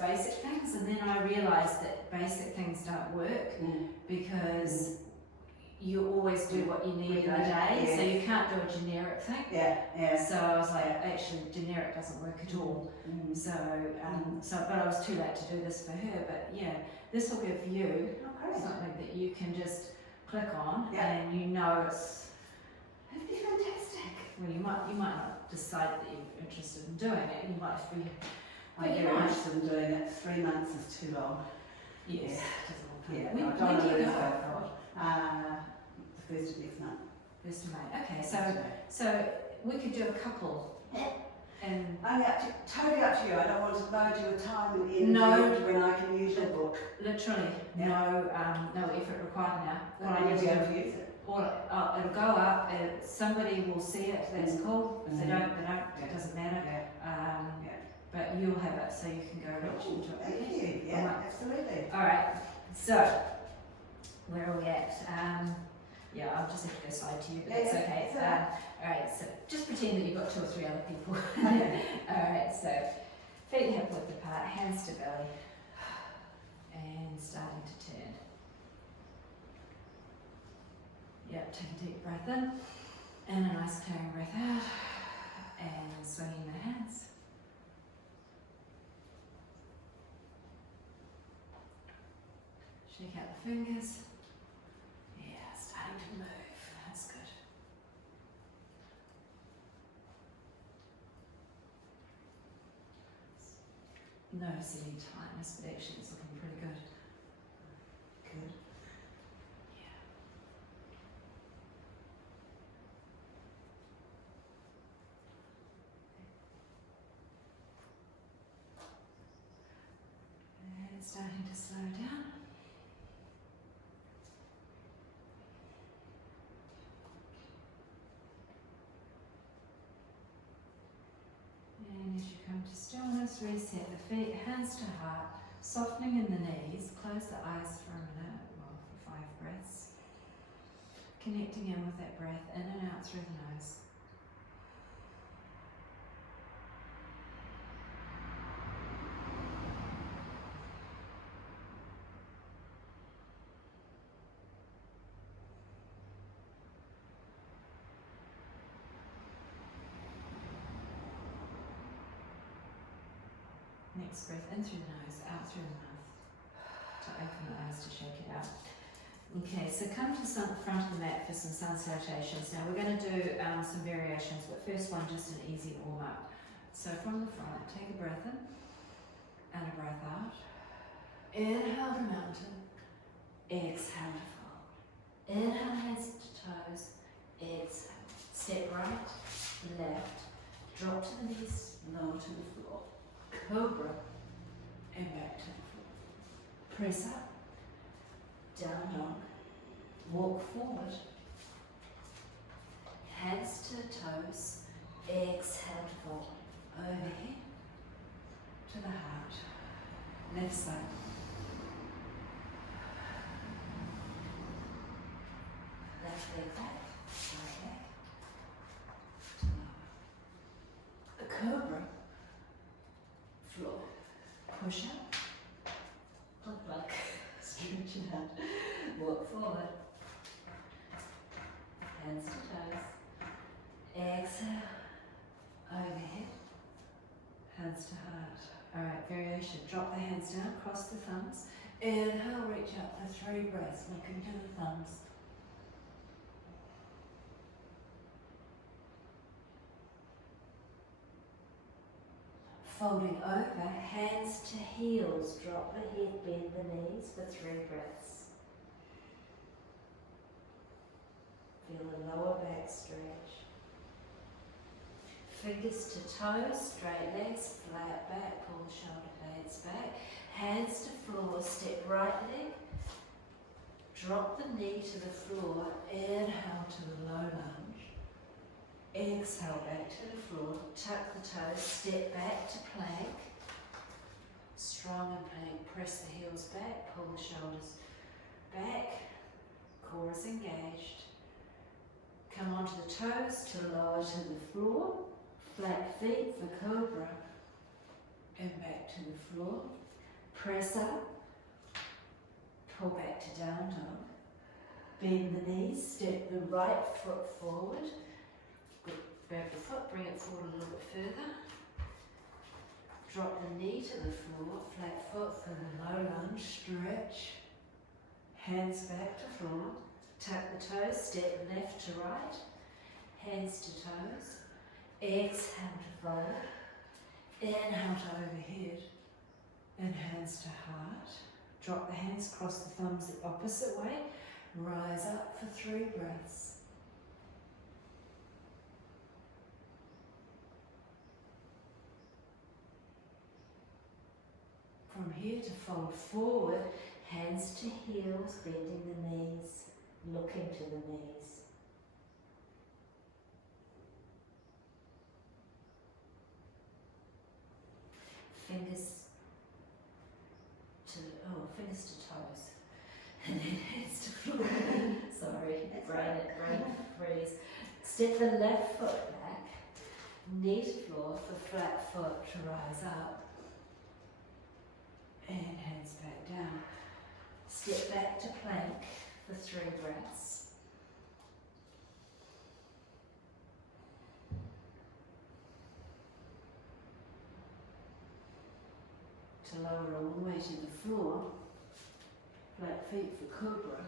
basic things, and then I realised that basic things don't work because you always do what you need in the day, so you can't do a generic thing. So I was like, actually, generic doesn't work at all. So, but I was too late to do this for her. But yeah, this will give you something that you can just click on, and you know it'd be fantastic. Well, you might not decide that you're interested in doing it. You might be. I'm very interested in doing it. 3 months is too long. Yes. Yeah. When I don't do you really go? The first of next month. 1st of May. Okay, so we could do a couple. And totally up to you. I don't want to load you with time and energy No. when I can use your book. literally no effort required now. All I And need you'll to be do, able to use it. it'll go up. Somebody will see it. That's cool. If they don't, they don't. It doesn't matter. But you'll have it, so you can go reach into it. Thank you. Yeah, Alright. absolutely. All right. So where are we at? I'll just have to go slide to you, but that's okay. All right. So just pretend that you've got 2 or 3 other people. All right. So feet hip width apart, hands to belly, and starting to turn. Yep. Take a deep breath in, and a nice clearing breath out, and swinging the hands. Shake out the fingers. Yeah, starting to move. That's good. No silly tightness, but actually it's looking pretty good. Good. Yeah. And starting to slow down. And as you come to stillness, reset the feet, hands to heart, softening in the knees, close the eyes for a minute, for 5 breaths. Connecting in with that breath, in and out through the nose. Next breath in through the nose, out through the mouth, to open the eyes, to shake it out. Okay, so come to the front of the mat for some sun salutations. Now we're going to do some variations, but first one just an easy warm up. So from the front, take a breath in and a breath out. Inhale to mountain, exhale to fold. Inhale, hands to toes, exhale. Step right, left, drop to the knees, lower to the floor. Cobra, and back to the floor. Press up, down dog, walk forward, hands to toes, exhale to fold, overhead, to the heart, left side. Left leg back, right leg, to lower. The cobra, floor, push up, look back, stretch it out, walk forward, hands to toes, exhale, overhead, hands to heart. Alright, variation, drop the hands down, cross the thumbs, inhale, reach up for 3 breaths, looking to the thumbs. Folding over, hands to heels, drop the head, bend the knees for 3 breaths. Feel the lower back stretch. Fingers to toes, straight legs, flat back, pull the shoulder blades back. Hands to floor, step right leg, drop the knee to the floor, inhale to the low lunge. Exhale back to the floor, tuck the toes, step back to plank. Strong in plank, press the heels back, pull the shoulders back, core is engaged. Come onto the toes to lower to the floor, flat feet for cobra, and back to the floor. Press up, pull back to down dog. Bend the knees, step the right foot forward. Good. Grab the foot, bring it forward a little bit further. Drop the knee to the floor, flat foot for the low lunge, stretch. Hands back to floor. Tuck the toes, step left to right. Hands to toes. Exhale to fold. Inhale to overhead. And hands to heart. Drop the hands, cross the thumbs the opposite way. Rise up for 3 breaths. From here to fold forward, hands to heels, bending the knees, looking to the knees. Fingers to toes. And then hands to floor. Sorry, brain freeze. Step the left foot back, knee to floor for flat foot to rise up. And hands back down. Step back to plank for 3 breaths. To lower all the way to the floor, flat feet for cobra,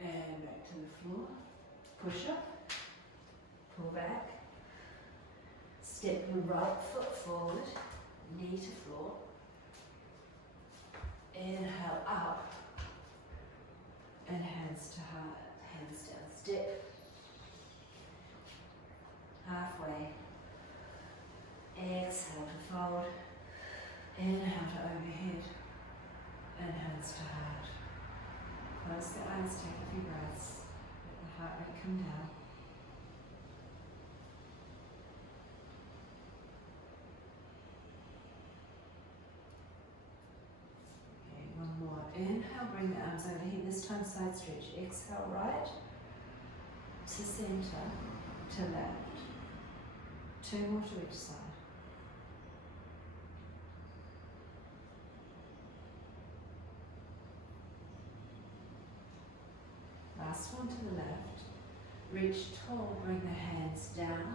and back to the floor, push up, pull back, step the right foot forward, knee to floor, inhale up, and hands to heart, hands down, step, halfway, exhale to fold, inhale to overhead, and hands to heart. Close the eyes, take a few breaths, let the heart rate come down. Okay, one more. Inhale, bring the arms overhead, this time side stretch. Exhale, right to center, to left. 2 more to each side. Last one to the left. Reach tall, bring the hands down,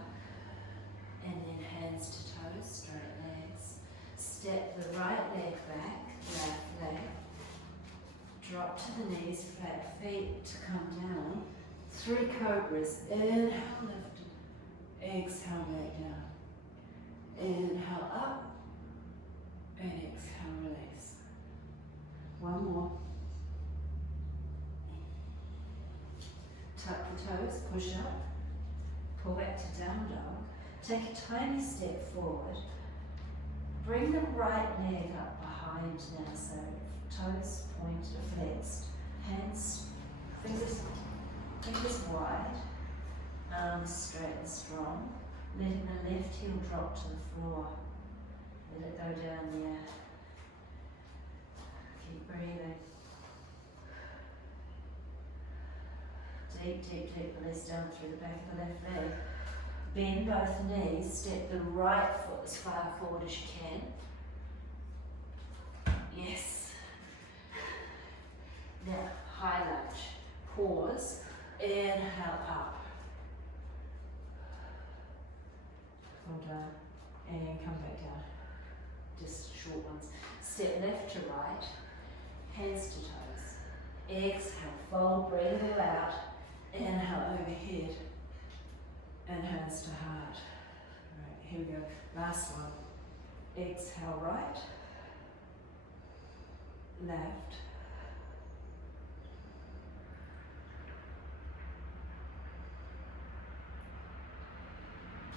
and then hands to toes, straight legs. Step the right leg back, left leg. Drop to the knees, flat feet to come down. 3 cobras. Inhale, lifted. Exhale, back down. Inhale, up. And exhale, release. One more. Tuck the toes, push up, pull back to down dog. Take a tiny step forward. Bring the right leg up behind now, so toes pointed, flexed. Hands, fingers wide, arms straight and strong. Letting the left heel drop to the floor. Let it go down there. Keep breathing. Deep, deep, deep release down through the back of the left leg. Bend both knees, step the right foot as far forward as you can. Yes. Now, high lunge. Pause. Inhale up. Hold on. And come back down. Just short ones. Step left to right. Hands to toes. Exhale, fold, breathe it all out. Inhale overhead and hands to heart. Right, here we go. Last one. Exhale right, left.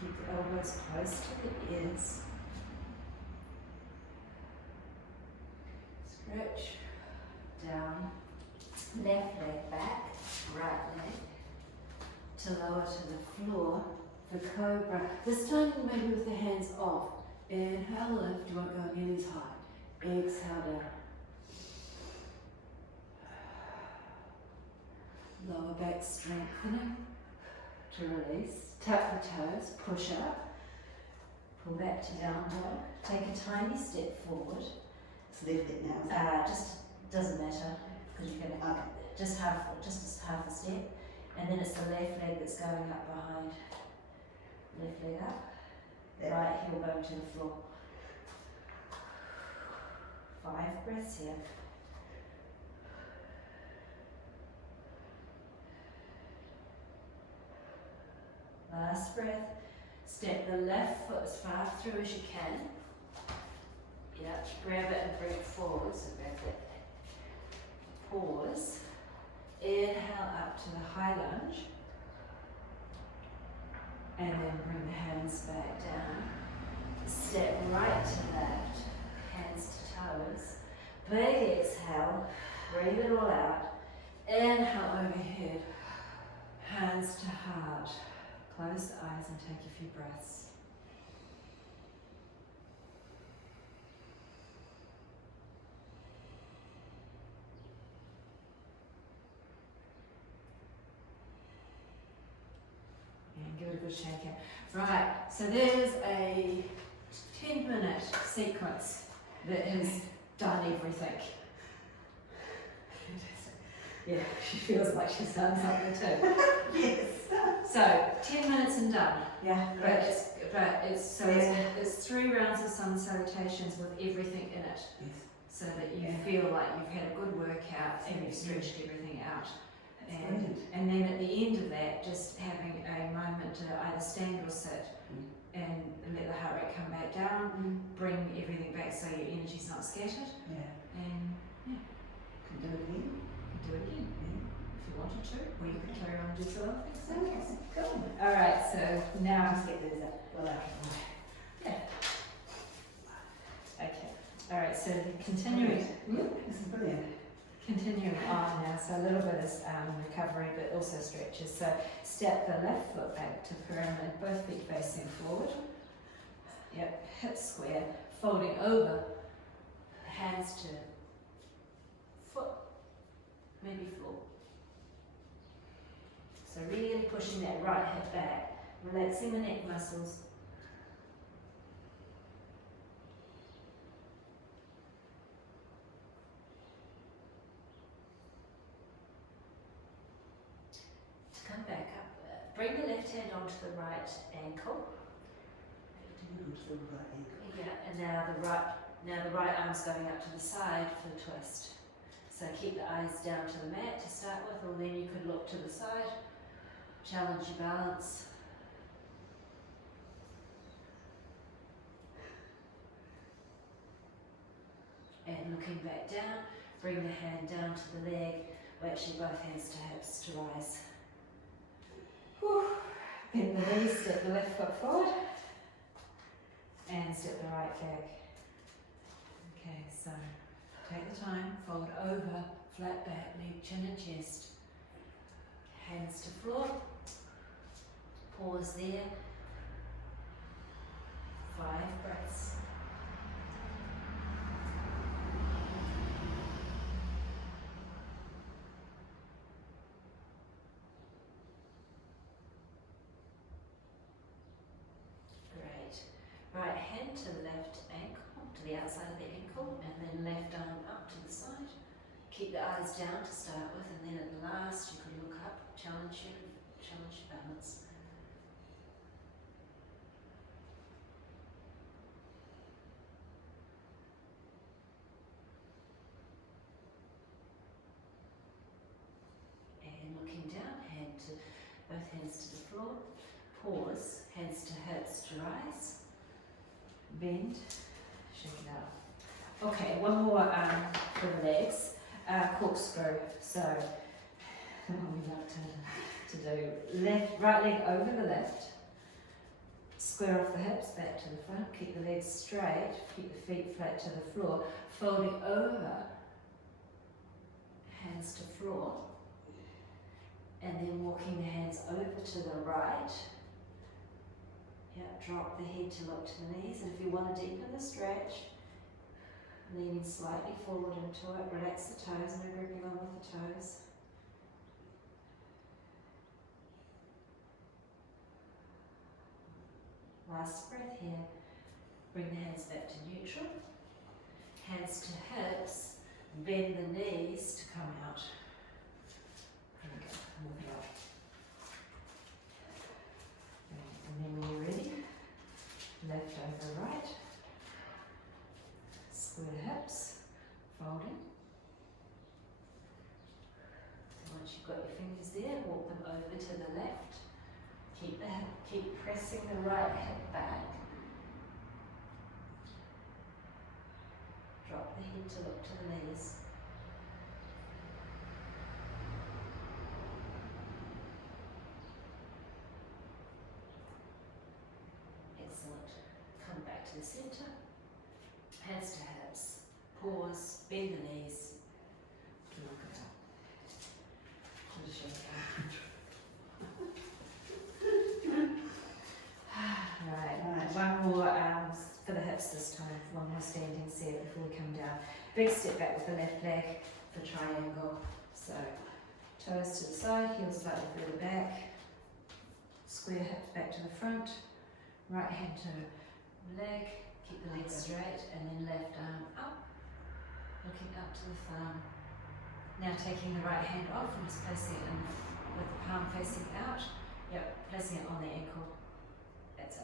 Keep the elbows close to the ears. Stretch down. Left leg back, right leg. To lower to the floor for cobra. This time maybe with the hands off. Inhale, lift, you won't go nearly as high. Exhale down. Lower back strengthening to release. Tuck the toes, push up. Pull back to down dog. Take a tiny step forward. It's left leg now, is that? Just doesn't matter because you can Okay. just half a step, and then it's the left leg that's going up behind. Left leg up, That right heel going to the floor. 5 breaths here. Last breath. Step the left foot as far through as you can. Yeah, grab it and bring it forward. So grab it. Pause. Inhale up to the high lunge. And then bring the hands back down. Step right to left. Hands to toes. Big exhale. Breathe it all out. Inhale overhead. Hands to heart. Close the eyes and take a few breaths. And give it a good shake out. Right, so there's a 10-minute sequence that has done everything. Yeah, she feels like she's done something too. Yes. So 10 minutes and done. Yeah, But great. it's 3 rounds of sun salutations with everything in it, Yes. so that you Yeah. feel like you've had a good workout and you've stretched everything out. That's And, brilliant. and then at the end of that, just having a moment to either stand or sit and let the heart rate come back down, bring everything back so your energy's not scattered, Yeah. and Can do it again. do it again if you wanted to, or you could carry on and do some other things. Okay. Cool. Alright, so now, Just get those up. Well, okay, alright, so continuing. This is brilliant. Continuing on now, so a little bit is recovery but also stretches. So step the left foot back to pyramid, both feet facing forward. Yep, hips square, folding over, hands to foot, maybe floor. So really pushing that right hip back, relaxing the neck muscles. Come back up. Bring the left hand onto the right ankle. Onto the right ankle. Yeah, and now the right arm's going up to the side for the twist. So keep the eyes down to the mat to start with, or then you could look to the side. Challenge your balance. And looking back down, bring the hand down to the leg, or actually both hands to hips to rise. Whew. Bend the knees, step the left foot forward, and step the right back. Okay, so take the time, fold over, flat back, leave chin and chest. Hands to floor. Pause there. 5 breaths. Right hand to the left ankle, to the outside of the ankle, and then left arm up to the side. Keep the eyes down to start with, and then at the last you could look up, challenge your balance. And looking down, both hands to the floor. Pause, hands to hips to rise. Bend, shake it out. Okay, one more for the legs. Corkscrew. So we love to do right leg over the left. Square off the hips back to the front. Keep the legs straight. Keep the feet flat to the floor. Folding over. Hands to floor. And then walking the hands over to the right. Yeah, drop the head to look to the knees, and if you want to deepen the stretch, leaning slightly forward into it, relax the toes, no gripping on with the toes. Last breath here. Bring the hands back to neutral. Hands hands to hips, bend the knees to come out. There we go, move it up. And then when you're ready, left over right, square hips, folding. So once you've got your fingers there, walk them over to the left. Keep pressing the right hip back. Drop the head to look to the knees. Excellent. Come back to the centre. Hands to hips. Pause. Bend the knees. Look it up. Just shake it out. Right. One more for the hips this time. One more standing set before we come down. Big step back with the left leg for triangle. So toes to the side, heels slightly further back. Square hips back to the front. Right hand to leg. Keep the leg straight, and then left arm up. Looking up to the thumb. Now taking the right hand off and just placing it in with the palm facing out. Yep, placing it on the ankle. That's it.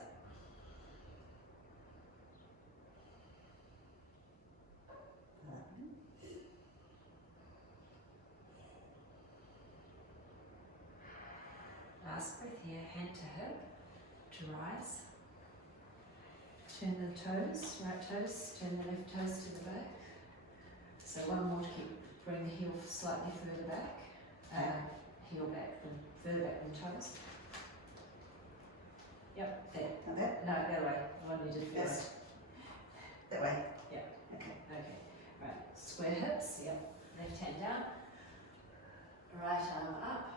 Last breath here, hand to hip, to rise. Turn the toes, right toes, turn the left toes to the back. So one more to bring the heel slightly further back. Heel back, further back than toes. Yep, there. Like that? No, that way. The one you did first. Yes. That way? Yeah. Okay. Okay. Right. Square hips. Yep. Left hand down. Right arm up.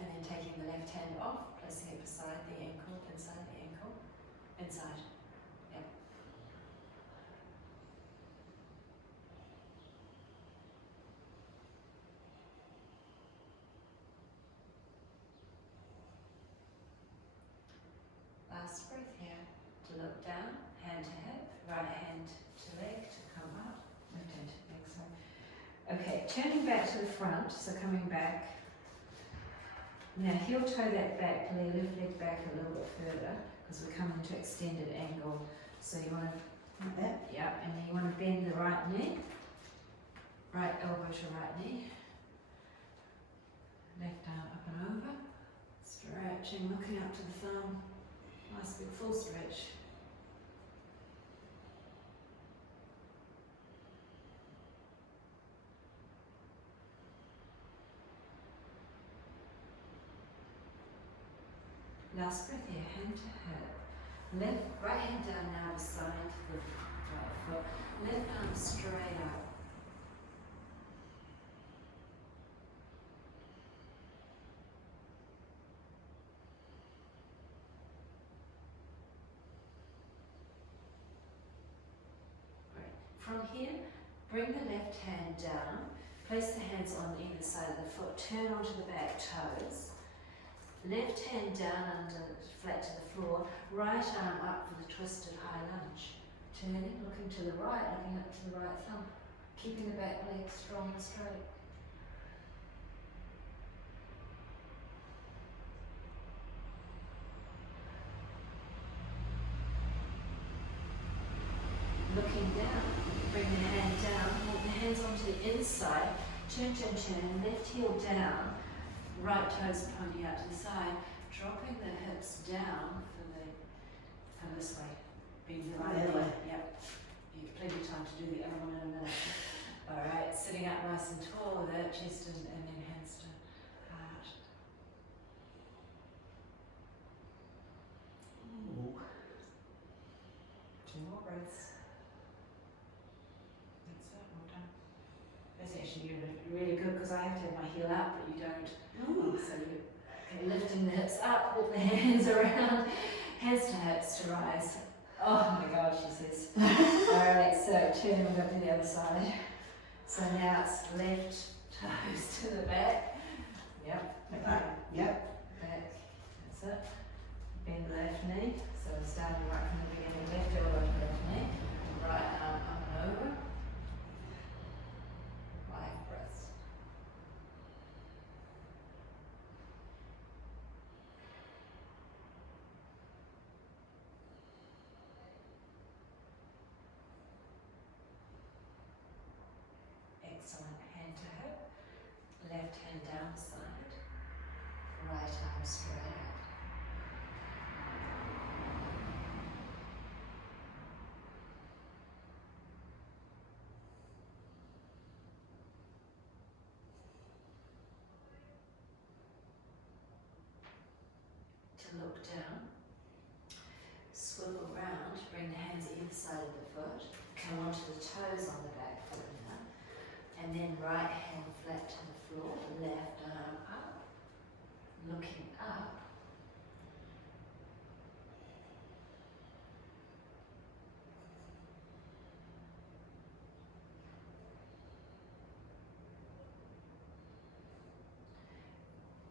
And then taking the left hand off, placing it beside the ankle, inside the ankle. Inside. Yep. Last breath here, to look down, hand to hip, right hand to leg to come up, left hand to leg, sorry. Okay, turning back to the front, so coming back. Now heel toe that back, pull your left leg back a little bit further, because we're coming to extended angle. So you want to, Like that? yeah, and then you want to bend the right knee, right elbow to right knee. Left arm up and over, stretching, looking up to the thumb. Nice big full stretch. Last breath here, hand to hip. Right hand down now beside the right foot. Left arm straight up. From here, bring the left hand down, place the hands on either side of the foot, turn onto the back toes, left hand down under, flat to the floor, right arm up for the twisted high lunge. Turning, looking to the right, looking up to the right thumb, keeping the back leg strong and straight. Looking down, bring the hand down, walk the hands onto the inside, turn, left heel down, right toes pointing out to the side, dropping the hips down for the, and this way, bend the right The other knee. way. Yep, you've plenty of time to do the other one in a minute. Alright, sitting up nice and tall with that, chest and then hands to heart. Ooh. 2 more breaths. That's it, well done. That's actually really good because I have to have my heel up, but you don't. Ooh. So you okay, lifting the hips up, walk the hands around, hands to hips to rise. Oh my God, she says. Alright, so turn, we'll go to the other side. So now it's left toes to the back. Yep, okay. Right. Yep. Back, that's it. Bend the left knee. So starting right from the beginning, left elbow to left knee. Right left hand down the side, right arm straight out. To look down, swivel round, bring the hands either side of the foot, come onto the toes on the back foot now, and then right hand flat to the floor, left arm up, looking up.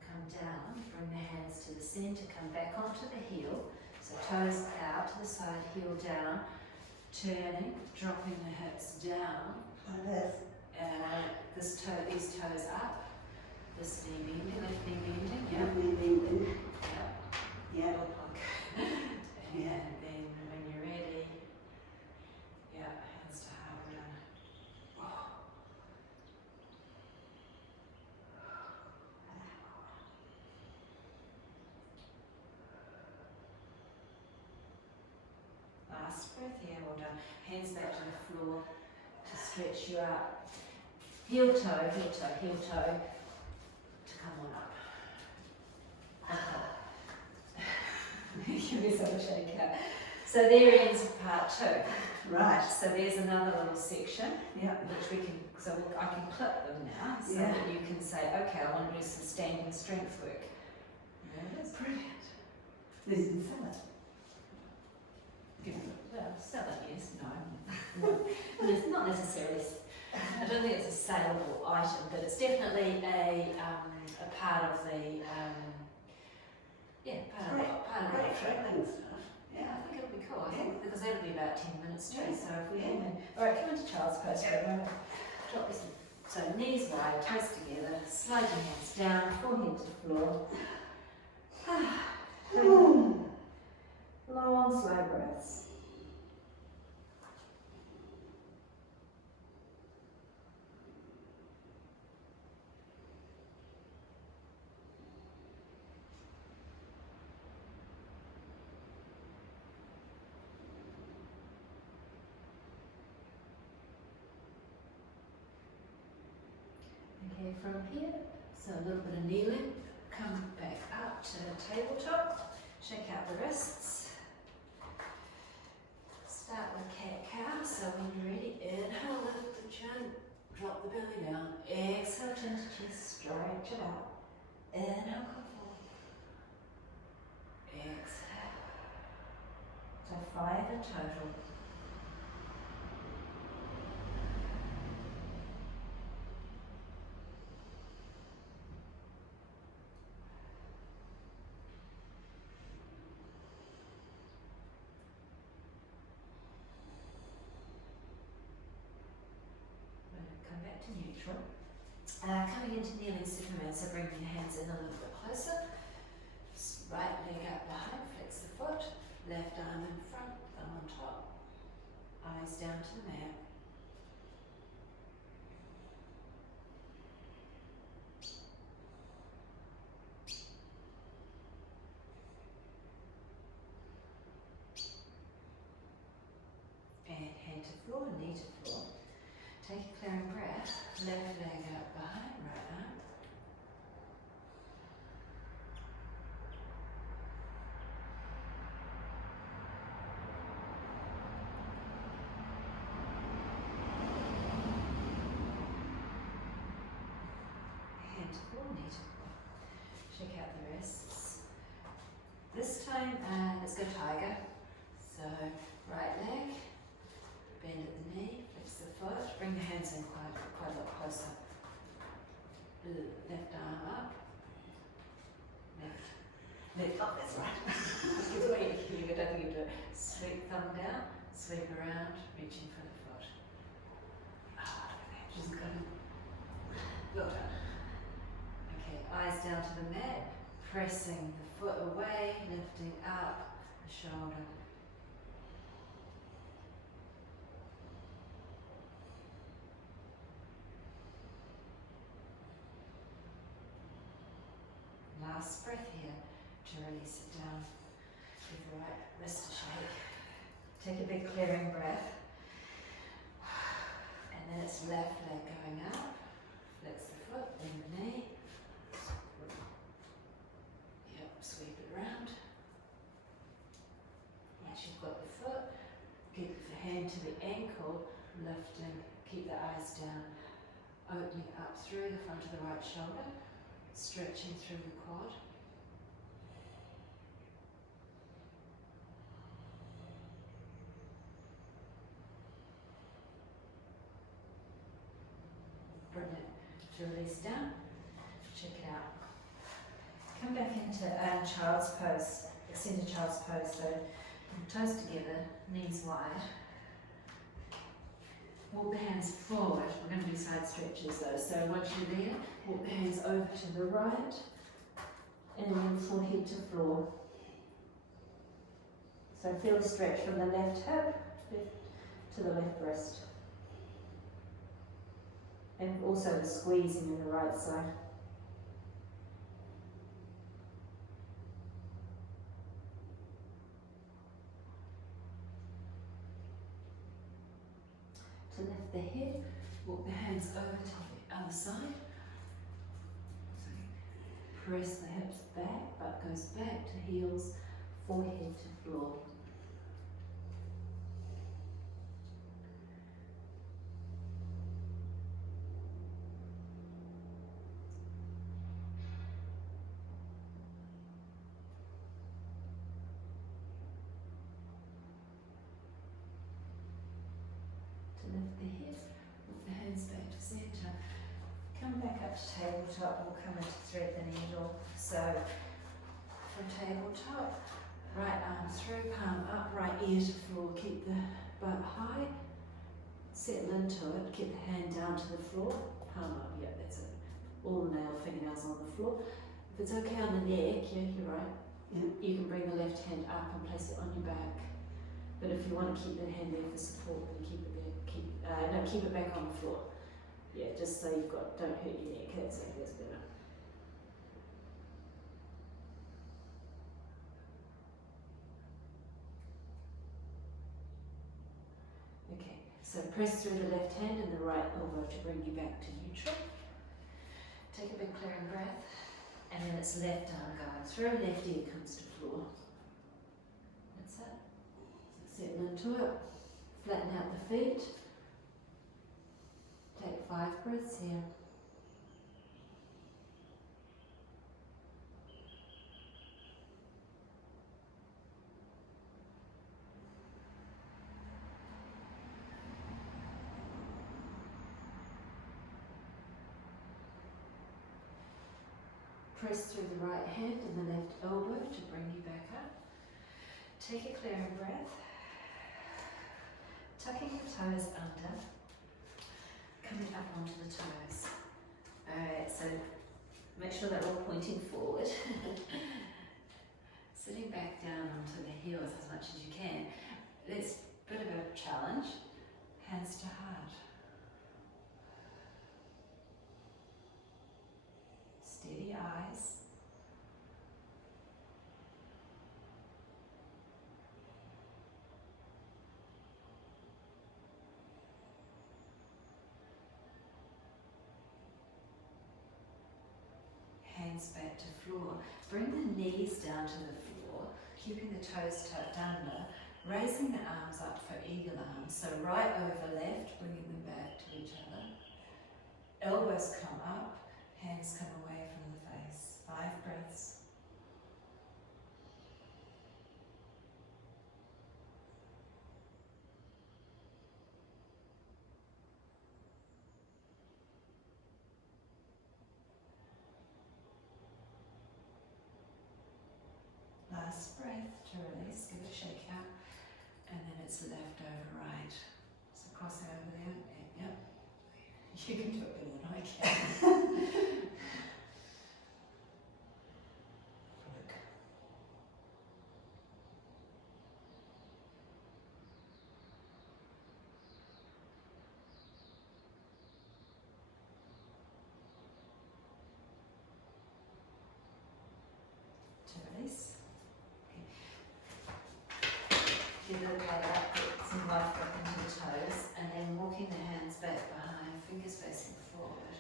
Come down, bring the hands to the centre, come back onto the heel, so toes out to the side, heel down, turning, dropping the hips down, Like this. these toes up, this knee bending, left knee bending, yeah. Left knee bending. Yeah. Yeah. And then when you're ready, yeah, hands to heart down. Oh. Last breath, yeah, well done. Hands back to the floor to stretch you out. Heel toe, heel toe, heel toe to come on up. Okay. Give yourself a shake out. So there ends part 2. Right. So there's another little section Yeah. which we can, I can clip them now so Yeah. that you can say, okay, I want to do some standing strength work. There it is. Brilliant. This is salad. Well, salad, yes, no. It's not necessarily, I don't think it's a saleable item, but it's definitely a part of the, part of Great the trip. travelling stuff. Yeah, I think it'll be cool. I think because that'll be about 10 minutes too. So if we aim in, all right, come into child's pose for a moment. Drop this. So knees wide, toes together. Slide your hands down, forehead to the floor. Long, slow breaths. Okay, from here, so a little bit of kneeling, come back up to the tabletop, shake out the wrists. Start with cat-cow, so when you're ready, inhale, lift the chin, drop the belly down, exhale, chin to chest, stretch it out. Inhale, come forward. Exhale. So 5 in total. Come back to neutral. Coming into kneeling Superman, so bring your hands in a little bit closer. Right leg up behind, flex the foot. Left arm in front, thumb on top. Eyes down to the mat. And hand to floor, knee to floor. Take a clearing breath, left leg out behind, right arm. Hand to floor, knee to floor. Shake out the wrists. This time, let's go tiger. So, right leg, bend at the knee, flex the foot, bring the hands in quite a lot closer. Left arm up, left, oh that's right. It's way you don't think you do it. Sweep thumb down, sweep around, reaching for the foot. Ah, look at that, just got it. Well done. Okay, eyes down to the mat, pressing the foot away, lifting up the shoulder. to release it down. Give the right wrist a shake. Take a big clearing breath. And then it's left leg going up. Flex the foot, bend the knee. Yep, sweep it around. Once you've got the foot, get the hand to the ankle, lifting, keep the eyes down, opening up through the front of the right shoulder, stretching through the quad. Brilliant. To release down, check it out. Come back into child's pose, extended child's pose, so toes together, knees wide. Walk the hands forward. We're going to do side stretches though, so once you're there, walk the hands over to the right, and then forehead to floor. So feel the stretch from the left hip to the left breast. And also the squeezing in the right side. To lift the head, walk the hands over to the other side. So press the hips back, butt goes back to heels, forehead to floor. Lift the head, walk the hands back to centre. Come back up to tabletop, we'll come into thread the needle. So, from tabletop, right arm through, palm up, right ear to floor. Keep the butt high, settle into it, keep the hand down to the floor, palm up, yeah, that's it. All the fingernails on the floor. If it's okay on the neck, yeah, you're right. Yeah. You can bring the left hand up and place it on your back. But if you want to keep that hand there for support, then keep it there. Keep it back on the floor. Yeah, just so you've got, don't hurt your neck. That's better. Okay, so press through the left hand and the right elbow to bring you back to neutral. Take a big clearing breath, and then it's left arm going through, left ear comes to floor. That's it. Settle into it. Flatten out the feet. Take 5 breaths here. Press through the right hand and the left elbow to bring you back up. Take a clearing breath. Tucking your toes under. Coming up onto the toes. Alright, so make sure they're all pointing forward. Sitting back down onto the heels as much as you can. It's a bit of a challenge. Hands to heart. Steady eyes. Hands back to floor. Bring the knees down to the floor, keeping the toes tucked under, raising the arms up for eagle arms. So right over left, bringing them back to each other. Elbows come up, hands come away from the face. 5 breaths. Last breath to release, give it a shake out, and then it's left over right. So crossing over there, yep. You can do it better than I can. Look. To release. Give it a pat up, get some life back into the toes, and then walking the hands back behind, fingers facing forward.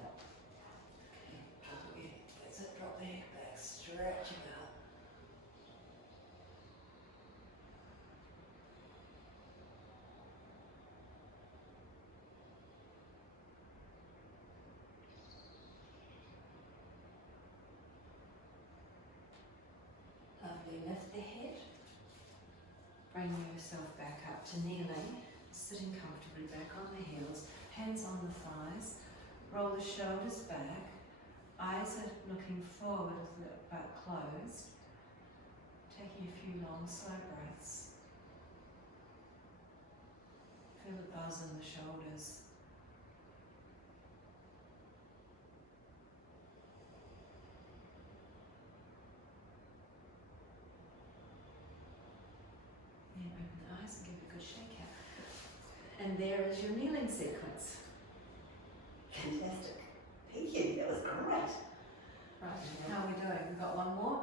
Yep. Okay, that's it, drop the head back, stretch it out. Lovely, lift the head. Bring yourself back up to kneeling, sitting comfortably back on the heels, hands on the thighs, roll the shoulders back, eyes are looking forward but closed, taking a few long slow breaths. Feel the buzz in the shoulders. And open the eyes and give it a good shake out. And there is your kneeling sequence. Fantastic. Thank you. That was great. Right, how are we doing? We've got one more?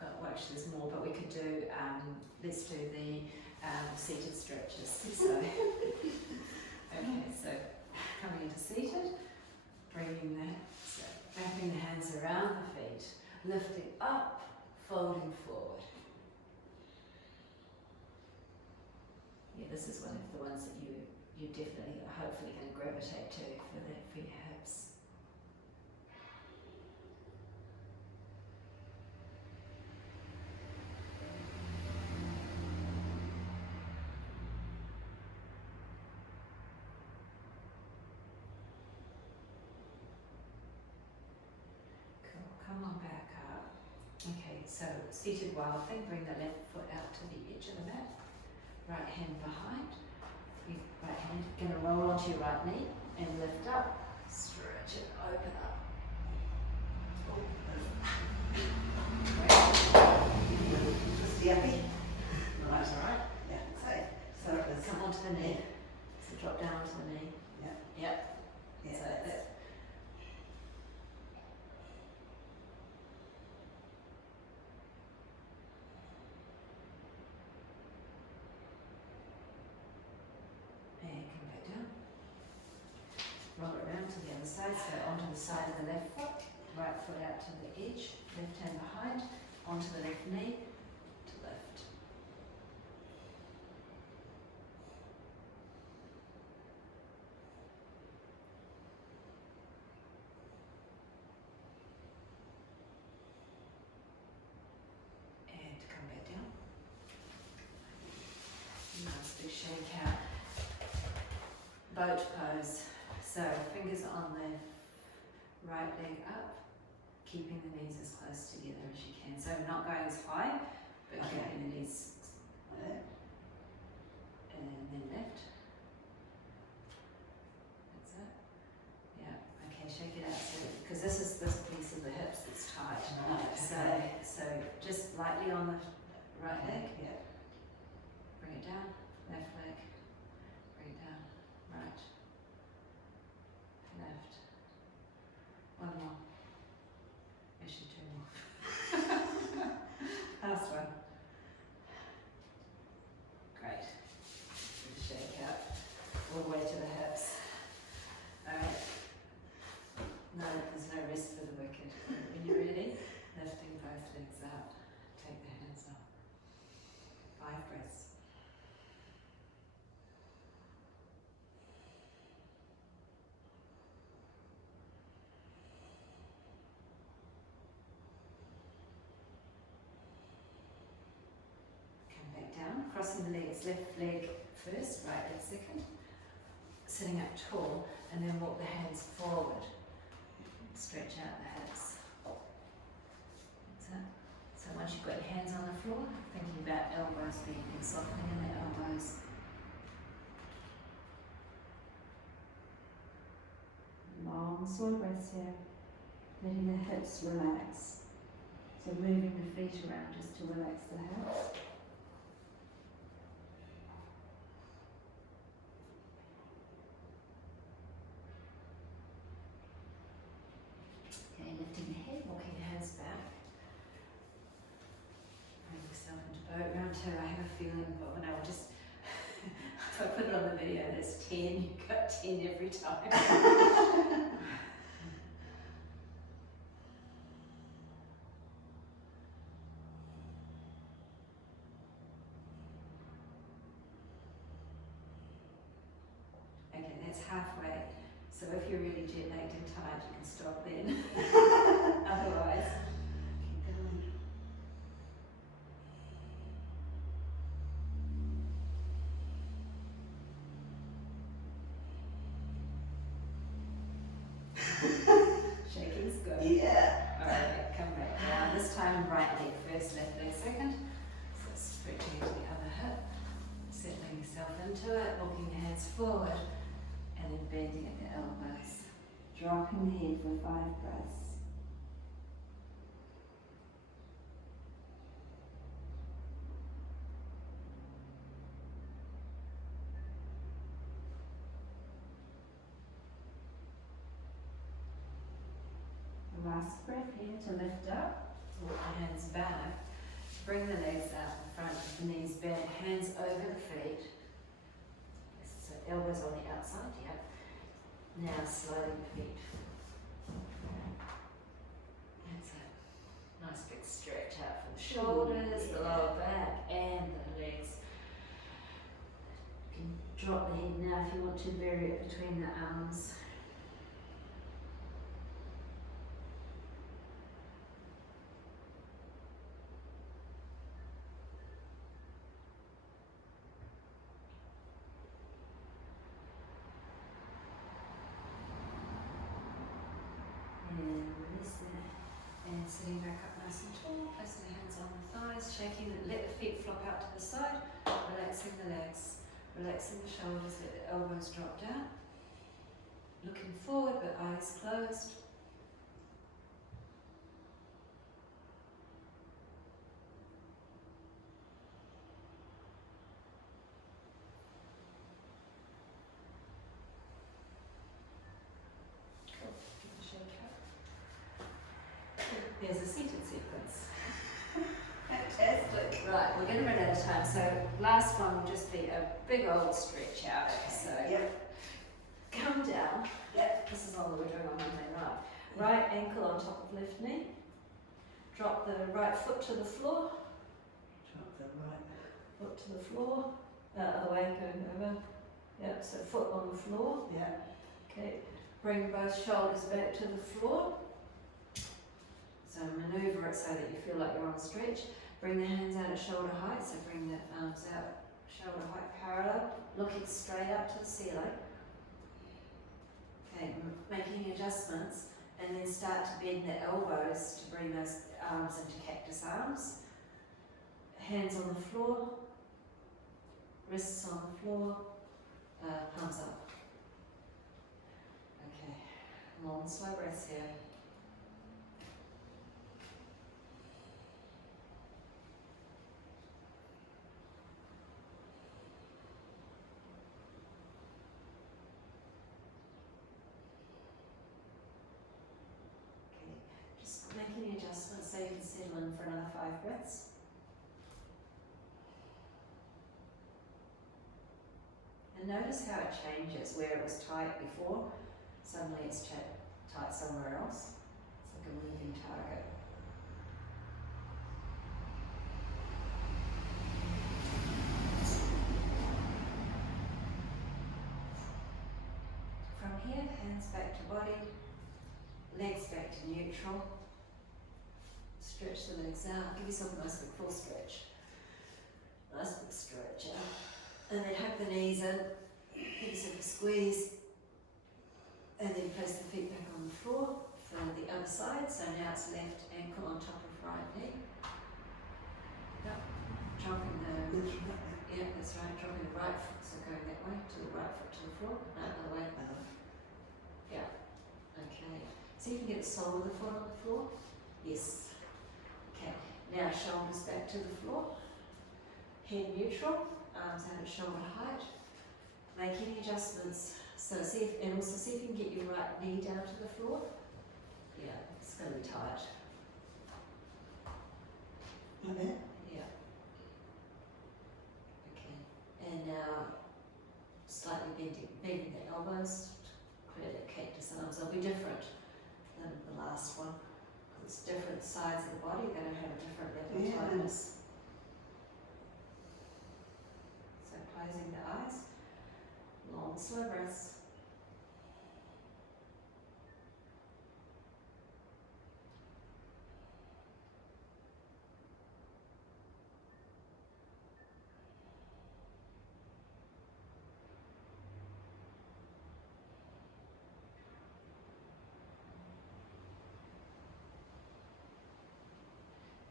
Well, actually there's more, but we could do, let's do the seated stretches. So, okay, so coming into seated, bringing so wrapping the hands around the feet, lifting up, folding forward. Yeah, this is one of the ones that you definitely are hopefully going to gravitate to for your hips. Cool, come on back up. Okay, so seated wild thing, bring the left foot out to the edge of the mat. Right hand behind, right hand, going to roll onto your right knee and lift up, stretch it, open up. Just happy. Right, alright. Yeah, so it was. Come onto the knee, so drop down onto the knee. Yeah. Yep. Yeah. So that. And come back down. Roll it around to the other side, so onto the side of the left foot, right foot out to the edge, left hand behind, onto the left knee, to lift. And come back down. Nice big shake out. Boat pose. So fingers on the right leg up, keeping the knees as close together as you can. So not going as high, but Okay. keeping the knees. And then lift. That's it. Yeah. Okay. Shake it out. Because this is this piece of the hips that's tight. Right. So just lightly on the right leg. Yeah. Bring it down. Left leg. Bring it down. Right. Left. One more. Actually, two more. Last one. Great. Good shake out. All the way to the hips. Alright. No, there's no rest for the wicked. When you're ready, lifting both legs up. Take the hands off. 5 breaths. Down, crossing the legs, left leg first, right leg second, sitting up tall, and then walk the hands forward, stretch out the hips. That's it. So once you've got your hands on the floor, thinking about elbows bending, softening in the elbows. Long, slow breaths here, letting the hips relax. So moving the feet around just to relax the hips. Okay, lifting the head, walking the hands back. too. I have a feeling, but when I will just, if I put it on the video, there's 10, you got 10 every time. Okay, that's halfway. So if you're really jet lagged and tired, you can stop then. Otherwise, keep going. Shaking's good. Yeah. Alright, come back down. This time right leg first, left leg second. So stretching into the other hip, settling yourself into it, walking your hands forward, and then bending at the elbows. Dropping the head for 5 breaths. Last breath here to lift up. Walk your hands back. Bring the legs out in front, the knees bent, hands over the feet. So elbows on the outside, yeah. Now sliding the feet. That's it. Nice big stretch out from the shoulders, the lower back, and the legs. You can drop the head now if you want to, bury it between the arms. And release that. And sitting back up nice and tall, placing the hands on the thighs, shaking it, let the feet flop out to the side, relaxing the legs, relaxing the shoulders, let the elbows drop down. Looking forward but eyes closed. Cool. Give it a shake out. There's a seated sequence. Fantastic. Right, we're going to run out of time, so last one will just be a big old stretch out. So Yep. come down. Yep. This is all that we're doing on Monday night. Right ankle on top of left knee. Drop the right foot to the floor. Drop the right. Foot to the floor. Other way, going over. Yep, so foot on the floor. Yeah. Okay, bring both shoulders back to the floor. So manoeuvre it so that you feel like you're on a stretch. Bring the hands out at shoulder height, so bring the arms out shoulder height parallel, looking straight up to the ceiling. Okay, making adjustments, and then start to bend the elbows to bring those arms into cactus arms. Hands on the floor, wrists on the floor, palms up. Okay, long slow breaths here. Just making adjustments so you can settle in for another 5 breaths. And notice how it changes, where it was tight before, suddenly it's tight somewhere else. It's like a moving target. From here, hands back to body, legs back to neutral. Stretch the legs out, give yourself a nice big full stretch. Nice big stretch out. And then hug the knees in, give yourself a squeeze. And then place the feet back on the floor for the other side. So now it's left ankle on top of right knee. Yep. Dropping the, yeah, that's right, dropping the right foot, so going that way, to the right foot to the floor. No, other way. Yeah. Okay. See if you can get the sole of the foot on the floor. Yes. Okay. Now shoulders back to the floor. Head neutral. Arms out at shoulder height. Make any adjustments. So see if, and also see if you can get your right knee down to the floor. Yeah, it's going to be tight. Like that? Yeah. bending the elbows to create a cactus arms. They'll be different than the last one. It's different sides of the body, you're going to have a different level of tightness. So closing the eyes, long slow breaths.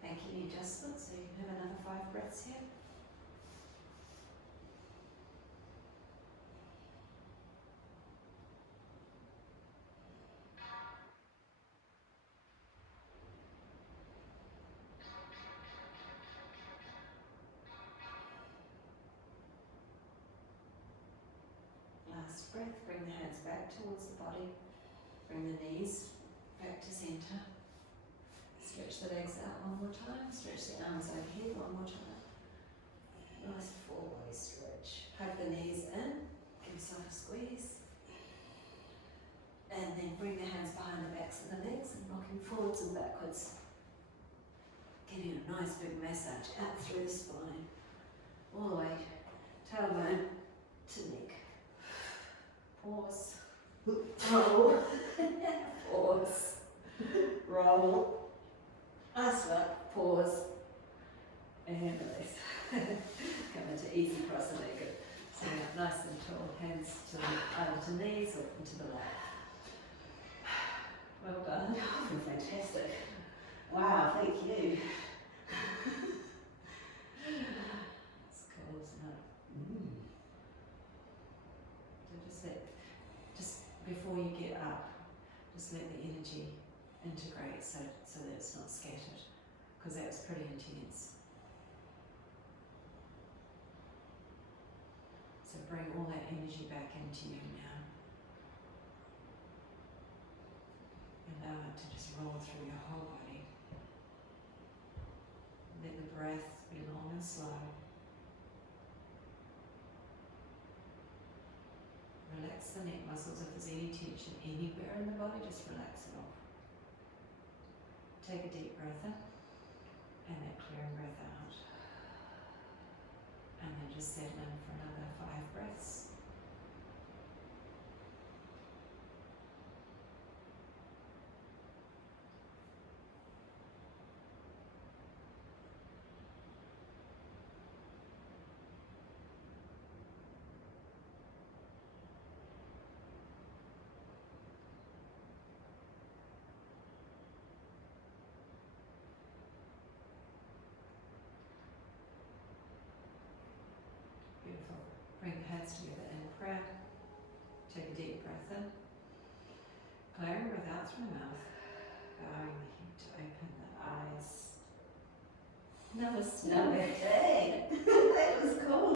Making adjustments, so you can have another 5 breaths here. Last breath, bring the hands back towards the body, bring the knees back to centre. Stretch the legs out one more time, stretch the arms overhead one more time. Nice full body stretch. Hug the knees in, give yourself a squeeze. And then bring the hands behind the backs of the legs and rocking forwards and backwards. Getting a nice big massage out through the spine. All the way, tailbone to neck. Pause. Roll. Pause. Roll. Last one, pause, and release. Come into easy cross-legged. So nice and tall, hands to either to knees or into the lap. Well done. Oh, fantastic. Wow, thank you. It's cool, isn't it? So just before you get up, just let the energy integrate so that it's not scattered, because that was pretty intense. So bring all that energy back into you now. Allow it to just roll through your whole body. Let the breath be long and slow. Relax the neck muscles. If there's any tension anywhere in the body, just relax it off. Take a deep breath in, and that clearing breath out. And then just settle in for another 5 breaths. Beautiful. Bring the hands together in prayer. Take a deep breath in. Clearing breath out through the mouth. Bowing the head to open the eyes. Namaste. Namaste. That was cool.